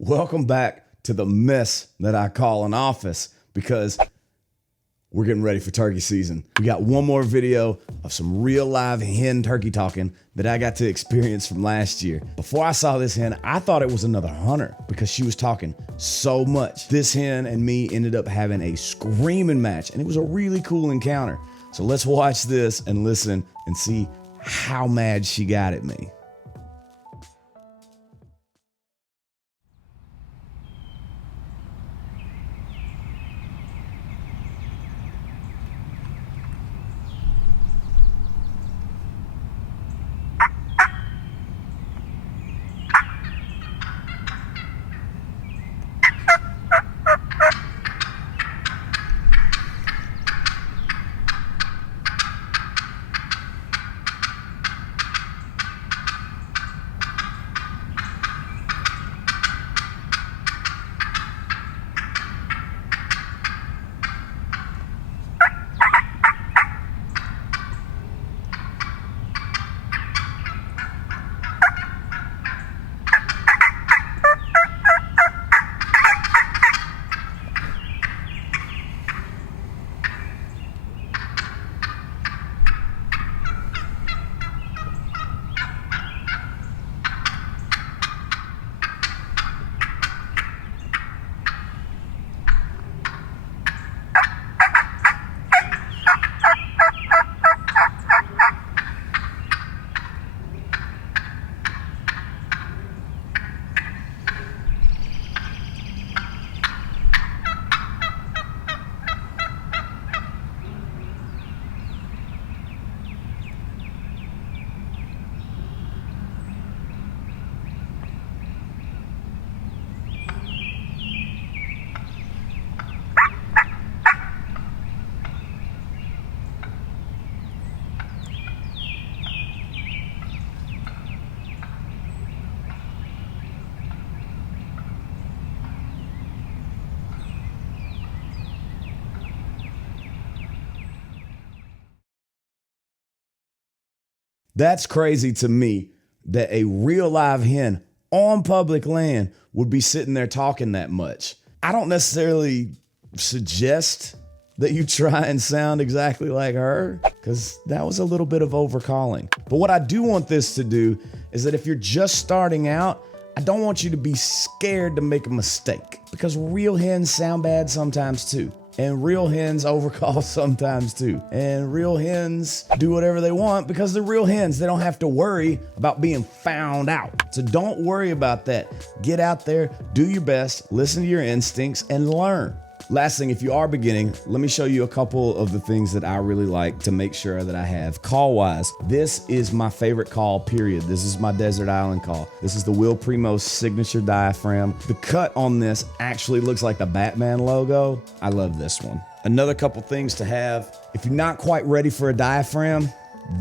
Welcome back to the mess that I call an office, because we're getting ready for turkey season. We got one more video of some real live hen turkey talking that I got to experience from last year. Before I saw this hen, I thought it was another hunter because she was talking so much. This hen and me ended up having a screaming match, and it was a really cool encounter. So let's watch this and listen and see how mad she got at me. That's crazy to me that a real live hen on public land would be sitting there talking that much. I don't necessarily suggest that you try and sound exactly like her, because that was a little bit of overcalling. But what I do want this to do is that if you're just starting out, I don't want you to be scared to make a mistake, because real hens sound bad sometimes too. And real hens overcall sometimes too. And real hens do whatever they want because they're real hens. They don't have to worry about being found out. So don't worry about that. Get out there, do your best, listen to your instincts, and learn. Last thing, if you are beginning, let me show you a couple of the things that I really like to make sure that I have. Call-wise, this is my favorite call, period. This is my Desert Island call. This is the Will Primo's signature diaphragm. The cut on this actually looks like the Batman logo. I love this one. Another couple things to have. If you're not quite ready for a diaphragm,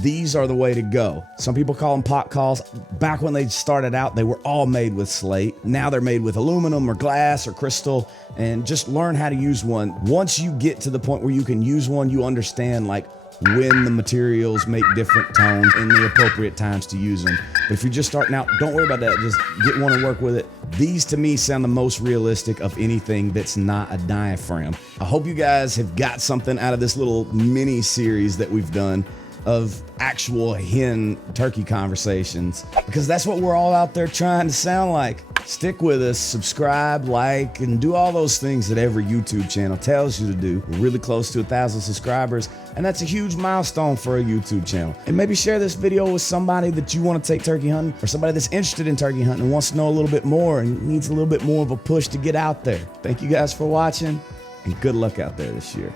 these are the way to go. Some people call them pot calls. Back when they started out, they were all made with slate. Now they're made with aluminum or glass or crystal, and just learn how to use one. Once you get to the point where you can use one, you understand like when the materials make different tones and the appropriate times to use them. But if you're just starting out, don't worry about that. Just get one and work with it. These to me sound the most realistic of anything that's not a diaphragm. I hope you guys have got something out of this little mini series that we've done of actual hen turkey conversations, because that's what we're all out there trying to sound like. Stick with us, subscribe, like, and do all those things that every YouTube channel tells you to do. We're really close to 1,000 subscribers, and that's a huge milestone for a YouTube channel. And maybe share this video with somebody that you want to take turkey hunting, or somebody that's interested in turkey hunting and wants to know a little bit more and needs a little bit more of a push to get out there. Thank you guys for watching, and good luck out there this year.